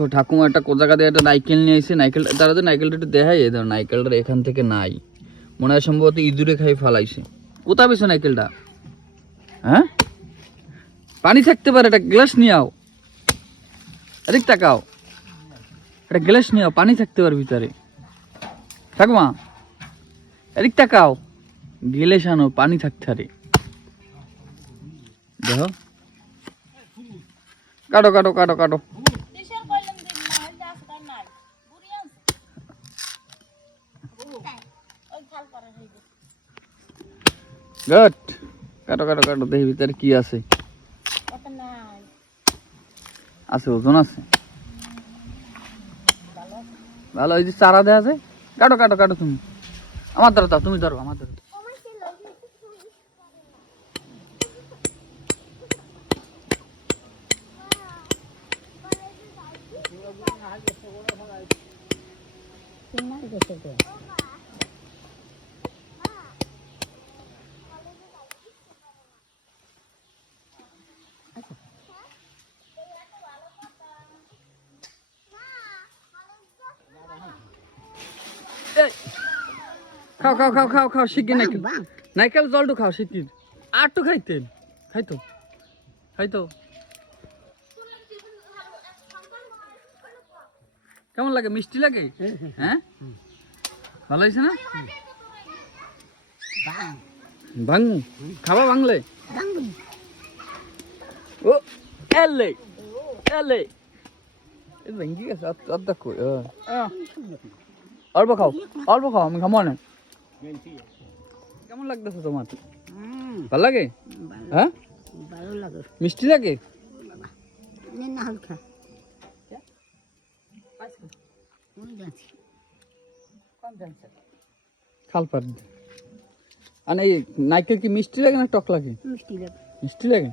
তো ঠাকুমা একটা জায়গা দিয়ে একটা নাইকেল নিয়ে এসে নাইকেলটা তারা তো নাইকেলটা একটু দেখাই ধর নাইকেলটা এখান থেকে নাই মনে হয় সম্ভবত ইঁদুরে খাই ফালাইছে কোথা পেছো নাইকেলটা হ্যাঁ পানি থাকতে পারে একটা গ্লাস নিয়ে আও এদিক তাকাও একটা গ্লাস নিয়ে আও পানি থাকতে পারে ভিতরে ঠাকুমা এদিক তাকাও গ্লাস আনো পানি থাকতে পারে দেখো কাটো কাটো কাটো কাটো গুড কাটো কাটো কাটো দেখি ভিতরে কি আছে আছে ওজন আছে ভালো ওই যে চারা দেওয়া আছে কাটো কাটো কাটো তুমি আমার ধরো দাও তুমি ধরো আমার ধরো খাও খাও খাও খাও খাও শিগগির নাইকেল নাইকেল জলটু খাও শিগগির আর তো খাইতেন খাইতো খাইতো কেমন লাগে মিষ্টি লাগে হ্যাঁ ভালো হয়েছে না ভাঙু খাবা ভাঙলে ও এলে এলে ভেঙ্গি গেছে অর্ধেক কই অল্প খাও আমি খামো না কেমন লাগতেছে তোমার ভালো লাগে হ্যাঁ ভালো লাগে মিষ্টি লাগে না হালকা খালপার আর এই নাইকেল কি মিষ্টি লাগে না টক লাগে মিষ্টি লাগে